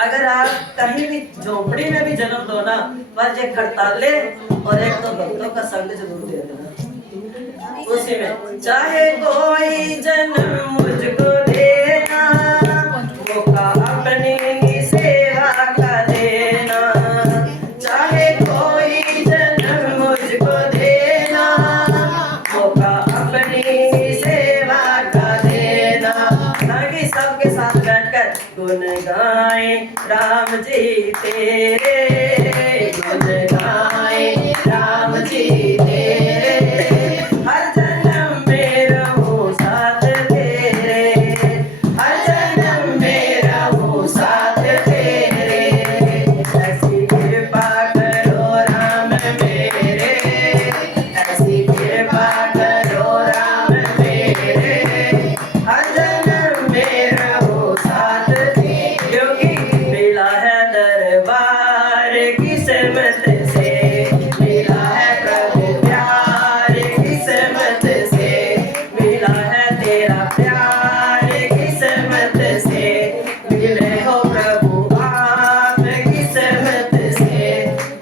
अगर आप कहीं भी झोपड़ी में भी जन्म दो ना, पर एक खड़ताले और एक तो भक्तों का संग जरूर दे देना उसी में। चाहे कोई जन्म मुझको देना, मौका अपनी सेवा का देना। चाहे कोई जन्म मुझको देना, मौका अपनी सेवा का देना। ताकि सबके साथ बैठकर गुन गाए राम जी तेरे, गुन गाए राम जी तेरे। हर जन्म में रहूं साथ तेरे, हर जन्म में रहूं साथ तेरे। ऐसी कृपा करो राम मेरे, ऐसी कृपा करो राम मेरे। हर जन्म में रहूं साथ तेरे। क्योंकि मिला है दरबार किस्मत से, मिला है प्रभु प्यार किस्मत से, मिला है तेरा प्यार किस्मत से। मिले हो प्रभु आप किस्मत से,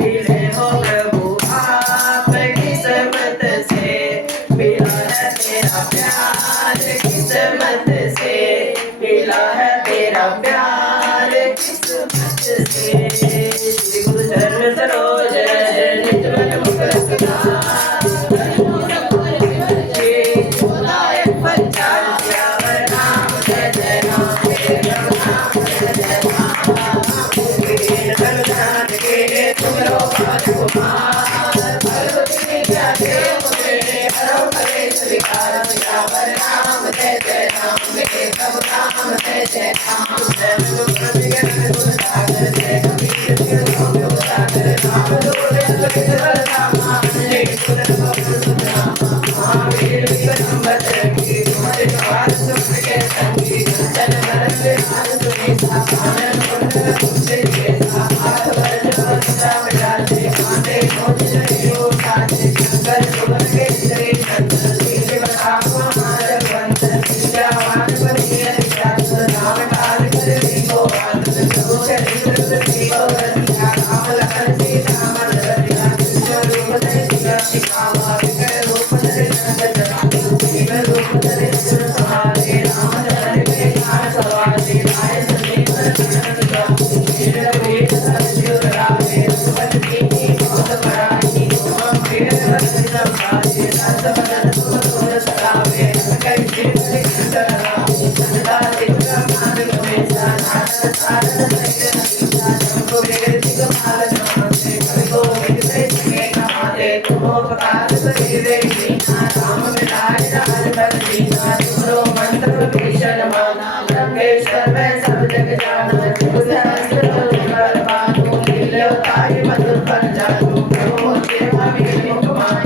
मिले हो प्रभु आप किस्मत से। मिला है तेरा प्यार किस्मत से, मिला है तेरा प्यार किस्मत से। श्री गुरु चरण सरोज निज मन मुकुर सुधार, पंचाल श्यावर नाम जय जय राम, राम जय जय राम। के तुमरो पाठ कुमार, भगवती विद्या देव मेरे, हरो कलेश विकार। श्यावर नाम जय जय राम, के तब नाम जय जय राम। जय गुरु प्रभु गुण सागर, जय कबीर गुण सागर। राम दूत तुलसीधर धामा, जय गुण गोविंद सुधामा। महावीर विक्रम बजरंगी, तुम्हारे द्वार सुख के संगी। जन गण के हाथ तुम्हें साधन, पुण्य तुमसे जैसा। हाथ भर बंदा बजाते, कांधे बोझ नहीं उठाते। शंकर सुवन के श्री नंदन, सीधे बताओ हमारा बंधन। विद्यावान बनिए विद्याधर, राम काल कर दीपो आनंद। प्रभु चरित्र दीपो रतिया, राम लखन सीता मन रतिया। कृष्ण रूप धरि सिया सिखावा, विकट रूप धरि संकट हरावे। विकट रूप धरि सुर सहारे, रामचंद्र के ज्ञान सवारे। आए संजीवन जीवन प्रभु, वीर वीर सत्य करावे। रघुपति कीन्ही बहुत बड़ाई, तुम प्रिय भरत सम भाई। दस बदन तुम तुम सरावे, कई शीघ्र सिंदर रावे। सदा विक्रम मान गवेशा, नाथ सारथ सहित नतीजा। शंभु वेद दिगपाल नमाते, कवि गोविंद से सके नमाते। तुम उपकार करीबे कीना, राम मिलाए राजपद दीना। तुमरो मंत्र भीषण माना, ब्रह्मेश्वर मैं सब जग जाना। जुग सहस्त्र कर बानो, लील्यो ताहि मधुर फल जानो। प्रभु सेवा मिली मुख माना,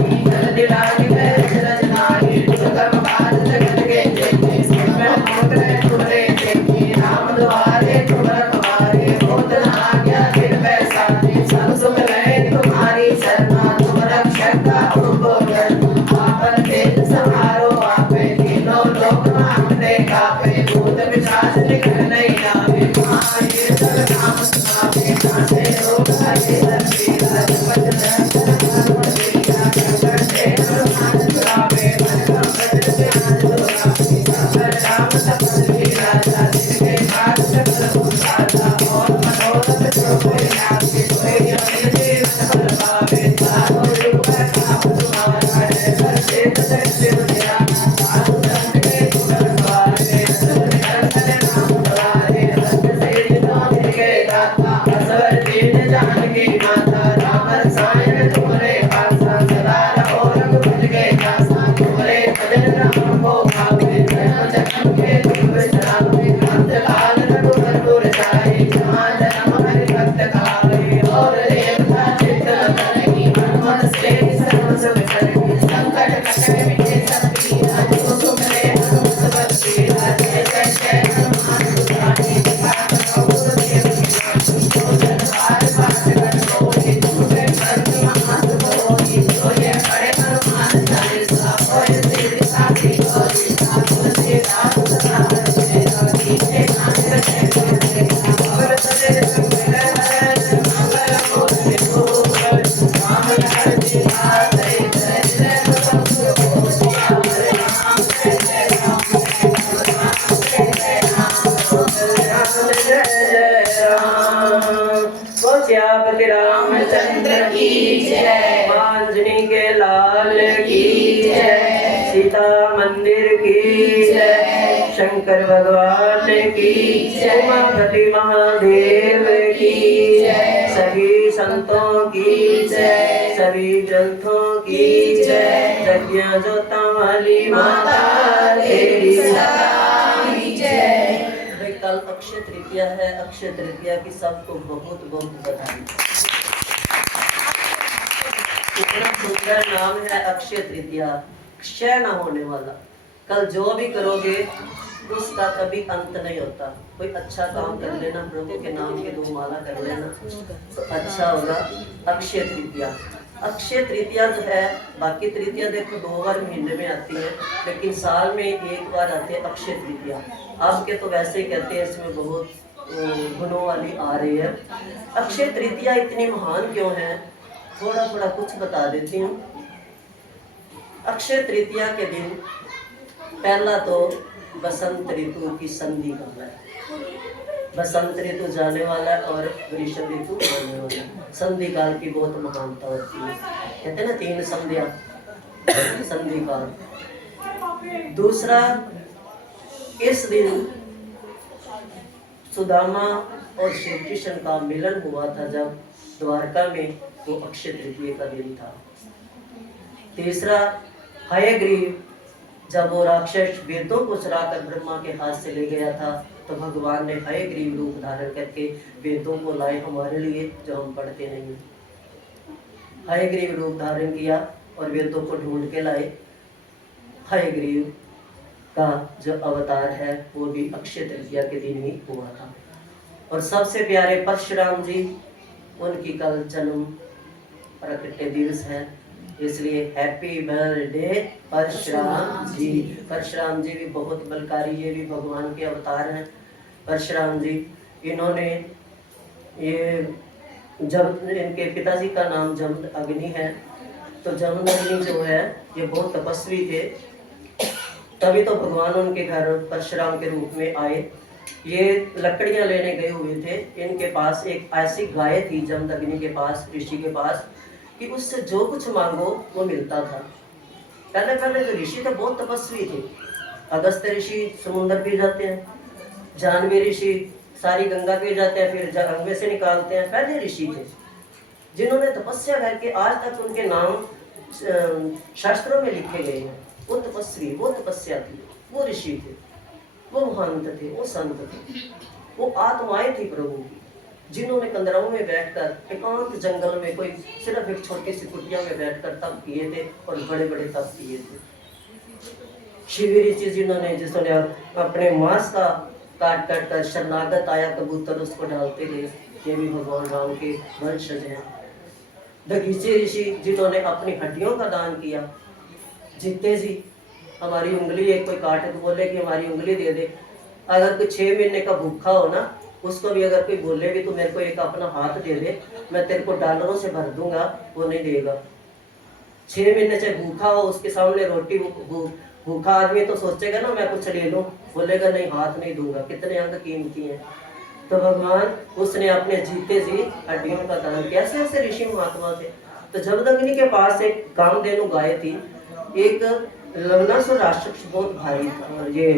लाल की जय, सीता मंदिर की जय, शंकर भगवान की जय, उमापति महादेव की जय, सभी संतों की जय, सभी ग्रंथों की जय, यज्ञ जोता वाली माता तेरी सदा की जय। भाई कल अक्षय तृतीया है, अक्षय तृतीया की सबको बहुत बहुत बधाई। इतना सुंदर नाम है अक्षय तृतीया, क्षय ना होने वाला। कल जो भी करोगे उसका कभी अंत नहीं होता। कोई अच्छा काम कर लेना, प्रभु के नाम के 2 माला कर लेना तो अच्छा होगा। अक्षय तृतीया, अक्षय तृतीया जो है, बाकी तृतीया देखो 2 बार महीने में आती है, लेकिन साल में 1 बार आती है अक्षय तृतीया। आपके तो वैसे ही कहते हैं, इसमें बहुत गुणों वाली आ रही है। अक्षय तृतीया इतनी महान क्यों है, थोड़ा थोड़ा कुछ बता देती हूँ। अक्षय तृतीया के दिन पहला तो बसंत ऋतु की संधि काल है। बसंत ऋतु जाने वाला है और ग्रीष्म ऋतु आने वाला है। संधि काल की बहुत महानता होती है, कहते हैं ना 3 संध्या, संधि काल। दूसरा, इस दिन सुदामा और श्री कृष्ण का मिलन हुआ था जब द्वारका में, वो अक्षय तृतीया का दिन था। तीसरा, हयग्रीव जब वो राक्षस वेदों को चुराकर ब्रह्मा के हाथ से ले गया था, तो भगवान ने हयग्रीव रूप धारण करके वेदों को लाए हमारे लिए, जो हम पढ़ते नहीं। हयग्रीव रूप धारण किया और वेदों को ढूंढ के लाए। हयग्रीव का जो अवतार है वो भी अक्षय तृतीया के दिन ही हुआ था। और सबसे प्यारे परशुराम जी, उनकी कल जन्म प्रकट्य दिवस है, इसलिए हैप्पी बर्थडे परशुराम जी। परशुराम जी भी बहुत बलकारी, ये भी भगवान के अवतार हैं। परशुराम जी, इन्होंने ये जब इनके पिताजी का नाम जमद अग्नि है, तो जमद अग्नि जो है ये बहुत तपस्वी थे, तभी तो भगवान उनके घर परशुराम के रूप में आए। ये लकड़ियां लेने गए हुए थे, इनके पास एक ऐसी गाय थी जमद अग्नि के पास, ऋषि के पास, कि उससे जो कुछ मांगो वो मिलता था। पहले पहले जो ऋषि थे बहुत तपस्वी थे। अगस्त्य ऋषि समुद्र पी जाते हैं, जानवी ऋषि सारी गंगा पी जाते हैं, फिर गंगे से निकालते हैं। पहले ऋषि थे जिन्होंने तपस्या करके आज तक उनके नाम शास्त्रों में लिखे गए हैं। वो तपस्वी, वो तपस्या थी, वो ऋषि थे, वो महंत थे, वो संत थे, वो आत्माएं थी प्रभु की, जिन्होंने कंदराओं में बैठकर एकांत जंगल में, कोई सिर्फ एक छोटी सी कुटिया में बैठकर तप किए थे और बड़े बड़े तप किए थे। शिव ऋषि जिन्होंने, जिसने अपने मांस का काट काट कर शरणागत आया कबूतर उसको डालते थे, ये भी भगवान राम के वंशज हैं। दधीची ऋषि जिन्होंने अपनी हड्डियों का दान किया। जीते जी, हमारी उंगली एक कोई काटे तो बोले कि हमारी उंगली दे दे। अगर कोई 6 महीने का भूखा हो ना, उसको भी अगर कोई बोले भी तो मेरे को एक अपना हाथ दे दे, मैं तेरे को डॉलरों से भर दूंगा, वो नहीं देगा। 6 महीने से भूखा हो, उसके सामने रोटी, भूखा आदमी तो सोचेगा ना मैं कुछ ले लूं, बोलेगा नहीं, हाथ नहीं दूंगा। कितने अंग कीमती हैं। तो भगवान उसने अपने जीते जी हड्डियों का दान किया। ऐसे ऐसे ऋषि महात्मा थे। तो जमदग्नि के पास एक कामधेनु गाय थी। एक लवणासुर राक्षस बहुत भारी था। ये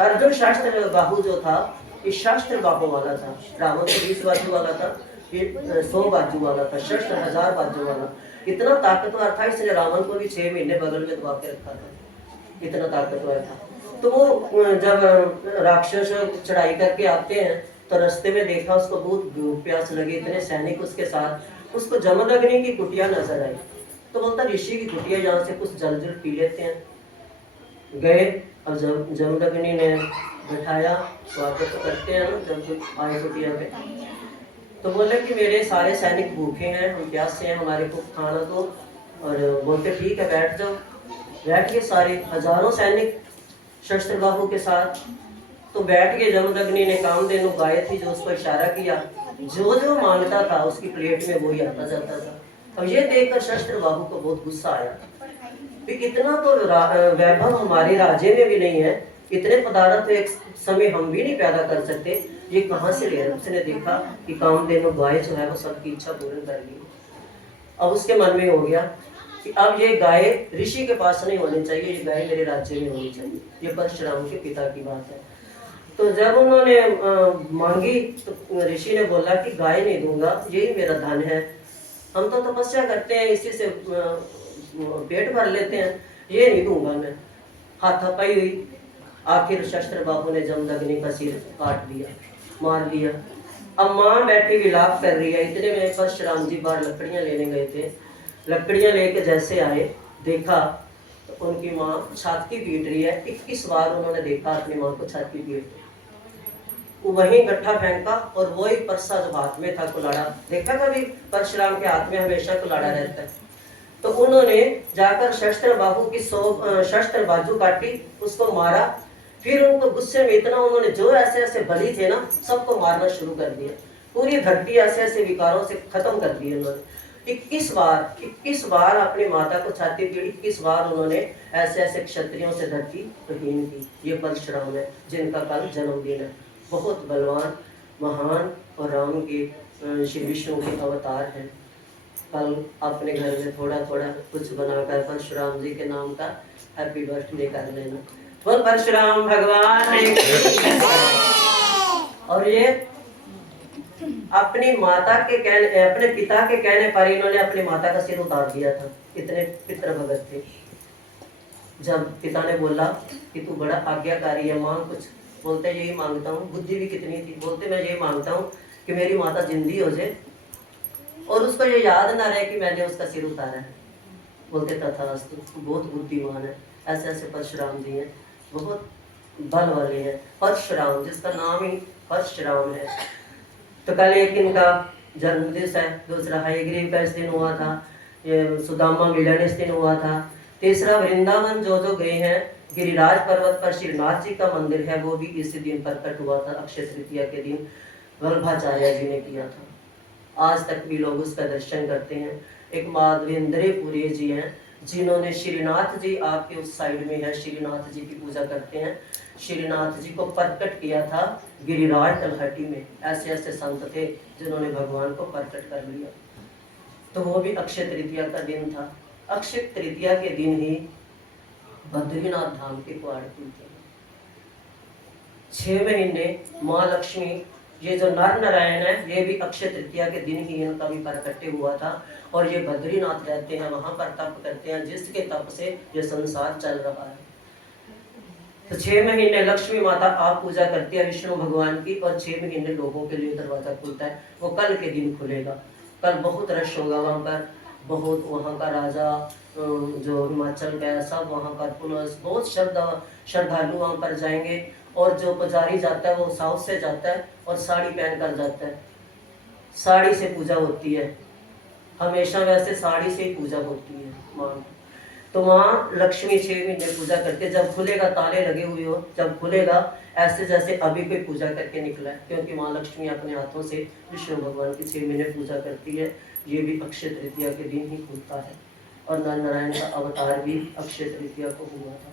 अर्जुन शास्त्र बाहु जो था, इस शास्त्र बाहु वाला था। रावण तो 20 बाजू वाला था, ये 100 बाजू वाला था, शस्त्र 1000 बाजू वाला। इतना ताकतवर था, इसलिए रावण को भी 6 महीने बगल में दबा के रखा था, इतना ताकतवर था। तो वो जब राक्षस चढ़ाई करके आते हैं तो रास्ते में देखा, उसको बहुत भूख प्यास लगी, इतने सैनिक उसके साथ। उसको जमदग्नि की कुटिया नजर आई, तो बोलता ऋषि की कुटिया, यहाँ से कुछ जल जल पी लेते हैं। गए और जमदग्नि ने बैठाया, स्वागत करते हैं ना जब आए कुटिया पे, तो बोले कि मेरे सारे सैनिक भूखे हैं, हम प्यासे हैं, हमारे को खाना दो। और बोलते ठीक है बैठ जाओ। बैठ के सारे हजारों सैनिक शस्त्र बाहु के साथ तो बैठ के जमदग्नि ने कामधेनु गाय थी जो उसको इशारा किया, जो जो मांगता था उसकी प्लेट में वही आता जाता था। अब ये देखकर शस्त्र बाहु को बहुत गुस्सा आया कि इतना तो वैभव हमारे राज्य में भी नहीं है, इतने पदार्थ एक समय हम भी नहीं पैदा कर सकते, ये कहाँ से ले रहे। उसने देखा कि कामधेनु गाय जो है वो सबकी इच्छा पूर्ण कर गई। अब उसके मन में हो गया कि अब ये गाय ऋषि के पास नहीं होनी चाहिए, ये गाय मेरे राज्य में होनी चाहिए। ये परशुराम के पिता की बात है। तो जब उन्होंने मांगी तो ऋषि ने बोला कि गाय नहीं दूंगा, यही मेरा धन है, हम तो तपस्या करते हैं, इसी से पेट भर लेते हैं, ये नहीं दूंगा मैं। हाथापाई हुई, आखिर शस्त्र बाबू ने जमदग्नि का सिर काट दिया, मार दिया। अब माँ बैठी विलाप कर रही है। इतने में परशुराम जी बाहर लकड़ियां लेने गए थे, लकड़ियां लेके जैसे आए, देखा तो उनकी माँ छाती पीट रही है। 21 बार उन्होंने देखा अपनी माँ को छाती पीटते, वही गट्ठा फेंका और वही परसा जो हाथ में था कुलाड़ा, देखा कभी परशुराम के हाथ में हमेशा कुलाड़ा रहता है। तो उन्होंने जाकर शस्त्र बाहु की शस्त्र बाजू काटी, उसको मारा। फिर उनको गुस्से में इतना उन्होंने जो ऐसे ऐसे बलि थे ना सबको मारना शुरू कर दिया। पूरी धरती ऐसे ऐसे विकारों से खत्म कर दी उन्होंने। 21 बार अपनी माता को छाती पीड़ी, 21 बार उन्होंने ऐसे ऐसे क्षत्रियों से धरती रहीन की। ये परशुराम है जिनका कल जन्मदिन है। बहुत बलवान, महान और राम के श्री विष्णु के अवतार हैं। कल अपने घर में थोड़ा थोड़ा कुछ बनाकर परशुराम जी के नाम का हैप्पी बर्थडे कर लेना। बोल परशुराम भगवान। और ये अपनी माता के कहने, अपने पिता के कहने पर इन्होंने अपनी माता का सिर उतार दिया था। इतने पितृ भगत थे। जब पिता ने बोला कि तू बड़ा आज्ञाकारी है, मांग कुछ, बोलते यही मांगता हूँ। बुद्धि भी कितनी थी, बोलते मैं यही मांगता हूँ कि मेरी माता जिंदी हो जाए और उसको ये याद ना रहे कि मैंने उसका सिर उतारा है। बोलते तथास्तु, बहुत बुद्धिमान है। ऐसे ऐसे परशुराम जी हैं, बहुत बल वाले हैं। परशुराम जिसका नाम ही परशुराम है। तो कल एक इनका जन्मदिन है, दूसरा हयग्रीव का इस दिन हुआ था, ये सुदामा मिलन इस दिन हुआ था। तीसरा वृंदावन जो गए हैं, गिरिराज पर्वत पर श्रीनाथ जी का मंदिर है, वो भी इसी दिन प्रकट हुआ था। अक्षय तृतीया के दिन वल्लभाचार्य जी ने किया था। आज तक भी लोग उसका दर्शन करते हैं। एक माधवेंद्र पुरी जी हैं जिन्होंने श्रीनाथ जी, आपके उस साइड में है, श्रीनाथ जी की पूजा करते हैं। श्रीनाथ जी को प्रकट किया था गिरिराज तलहटी में। ऐसे ऐसे संत थे जिन्होंने भगवान को प्रकट कर लिया। तो वो भी अक्षय तृतीया का दिन था। अक्षय तृतीया के दिन ही बद्रीनाथ धाम के द्वार खुलते हैं। 6 महीने माँ लक्ष्मी, ये जो नर नारायण है, ये भी अक्षय तृतीया के दिन ही इनका भी प्रकट्य हुआ था। और ये बद्रीनाथ रहते हैं, वहां पर तप करते हैं, जिसके तप से ये संसार चल रहा है। तो 6 महीने लक्ष्मी माता आप पूजा करती है विष्णु भगवान की, और 6 महीने लोगों के लिए दरवाजा खुलता है। वो कल के दिन खुलेगा। कल बहुत रश होगा वहाँ पर, बहुत वहाँ का राजा जो हिमाचल का है, सब वहाँ का पुलिस, बहुत श्रद्धालु वहाँ पर जाएंगे। और जो पुजारी जाता है वो साउथ से जाता है और साड़ी पहन कर जाता है। साड़ी से पूजा होती है हमेशा, वैसे साड़ी से ही पूजा होती है माँ। तो वहाँ लक्ष्मी 6 महीने पूजा करके, जब खुलेगा ताले लगे हुए हो, जब खुलेगा ऐसे जैसे अभी कोई पूजा करके निकला है, क्योंकि माँ लक्ष्मी अपने हाथों से विष्णु भगवान की 6 महीने पूजा करती है। ये भी अक्षय तृतीया के दिन ही खुलता है। और नर नारायण का अवतार भी अक्षय तृतीया को हुआ था।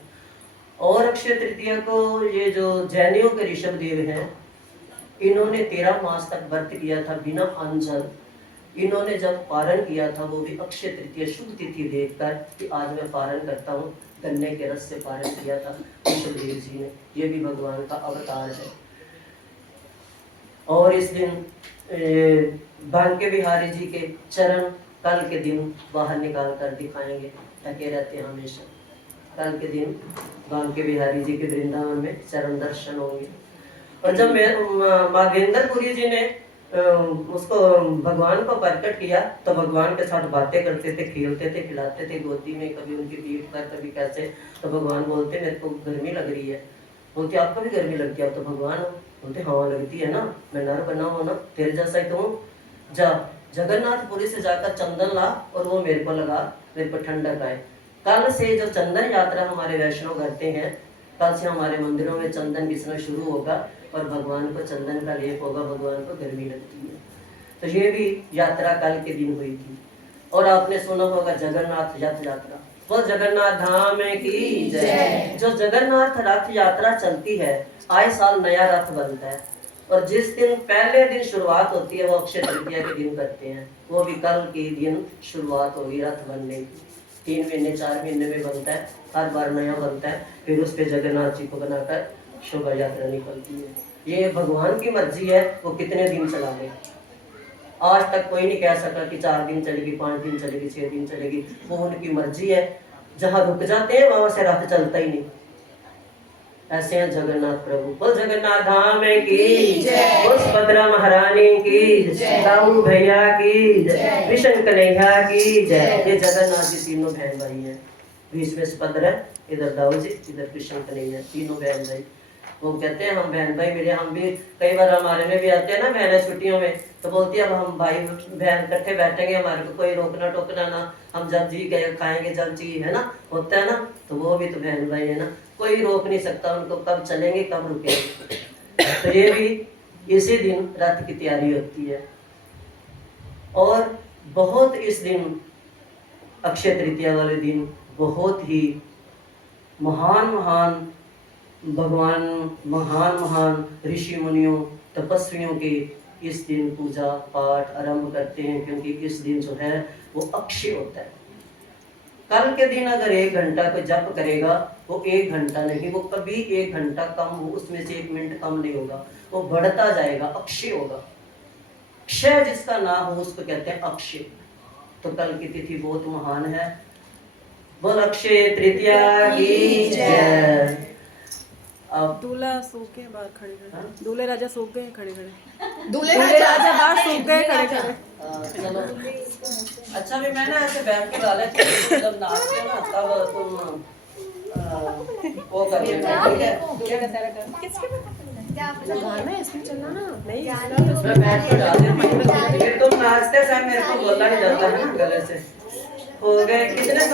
और अक्षय तृतीया को ये जो जैनियों के ऋषभ देव हैं, इन्होंने 13 मास तक व्रत किया था बिना अन्न जल। इन्होंने जब पारण किया था, वो भी अक्षय तृतीया शुभ तिथि देखकर कि आज मैं पारण करता हूँ, गन्ने के रस से पारण किया था ऋषभ देव जी ने। ये भी भगवान का अवतार है। और इस दिन बांके बिहारी जी के चरण कल के दिन बाहर निकाल कर दिखाएंगे, ढके रहते हैं हमेशा। कल के दिन बांके बिहारी जी के वृंदावन में चरण दर्शन होंगे। और जब माधवेंद्रपुरी जी ने उसको भगवान को प्रकट किया, तो भगवान के साथ बातें करते थे, खेलते थे, खिलाते थे गोदी में, कभी उनकी पीठ पर, कभी कैसे। तो भगवान बोलते मेरे को गर्मी लग रही है। बोलते आपको भी गर्मी लगती है, तो भगवान हो। बोलते हाँ लगती है ना, मैं नर बना हूँ ना, तेरे जैसा ही तो हूँ। जा जगन्नाथपुरी से जाकर चंदन ला और वो मेरे को लगा, मेरे को ठंडक आए। कल से जो चंदन यात्रा हमारे वैष्णव करते हैं, कल से हमारे मंदिरों में चंदन घिसना शुरू होगा और भगवान को चंदन का लेप होगा। भगवान को गर्मी लगती है। तो ये भी यात्रा कल के दिन हुई थी। और आपने सुना होगा जगन्नाथ रथ यात्रा। वो जगन्नाथ धाम की जय। जो जगन्नाथ रथ यात्रा चलती है, आए साल नया रथ बनता है। और जिस दिन पहले दिन शुरुआत होती है, वो अक्षय तृतीया के दिन करते हैं। वो भी कल के दिन शुरुआत होगी रथ बनने की। 3 महीने 4 महीने में बनता है, हर बार नया बनता है। फिर उस पे जगन्नाथ जी को बनाकर शोभा यात्रा निकलती है। ये भगवान की मर्जी है, वो कितने दिन चला ले। आज तक कोई नहीं कह सका कि 4 दिन चलेगी, 5 दिन चलेगी, 6 दिन चलेगी, वो उनकी मर्जी है। जहाँ रुक जाते हैं वहां से रथ चलता ही नहीं। ऐसे हैं जगन्नाथ प्रभु। बोल जगन्नाथ धाम की जय, बोल सुभद्रा महारानी की जय, दाऊ भैया की जय, कृष्ण कन्हैया की जय। ये जगन्नाथ जी तीनों बहन भाई हैं। बीच में सुभद्रा, इधर दाऊ जी, इधर कृष्ण कन्हैया, तीनों बहन भाई। वो कहते हैं हम बहन भाई मिले। हम भी कई बार हमारे में भी आते हैं ना बहनें छुट्टियों में, तो बोलती है अब हम भाई बहन इकट्ठे बैठेंगे, हमारे को कोई रोकना टोकना ना, हम जब जी खाएंगे जब जी, है ना, होता है ना। तो वो भी तो बहन भाई है ना, कोई रोक नहीं सकता उनको, कब चलेंगे कब रुकेंगे। तो ये भी इसी दिन रथ की तैयारी होती है। और बहुत इस दिन अक्षय तृतीया वाले दिन बहुत ही महान महान भगवान, महान महान ऋषि मुनियों तपस्वियों के इस दिन पूजा पाठ आरंभ करते हैं, क्योंकि इस दिन जो है वो अक्षय होता है। कल के दिन अगर 1 घंटा कोई जप करेगा, वो 1 घंटा नहीं, वो कभी 1 घंटा कम हो, उसमें से 1 मिनट कम नहीं होगा, वो बढ़ता जाएगा, अक्षय होगा। क्षय जिसका ना हो उसको कहते हैं अक्षय। तो कल की तिथि बहुत महान है। बोल अक्षय तृतीया की जय। अब दूल्हा सूख गए बाहर खड़े खड़े, दूल्हे राजा सूख गए खड़े खड़े, दूल्हे दूल्हे राजा बाहर सूख गए खड़े खड़े। चलो अच्छा भी मैंने ऐसे बैठ के डाला कि जब नाचते ना तब तुम वो कर लेना, ठीक है। दूल्हे का तेरा कर किसके गाना है इसमें चलना ना नहीं, मैं बैठ के डाल देती हूँ। फिर तुम नाचते समय मेरे को बोलना नहीं जाता है ना गले से। हो गए कितने साल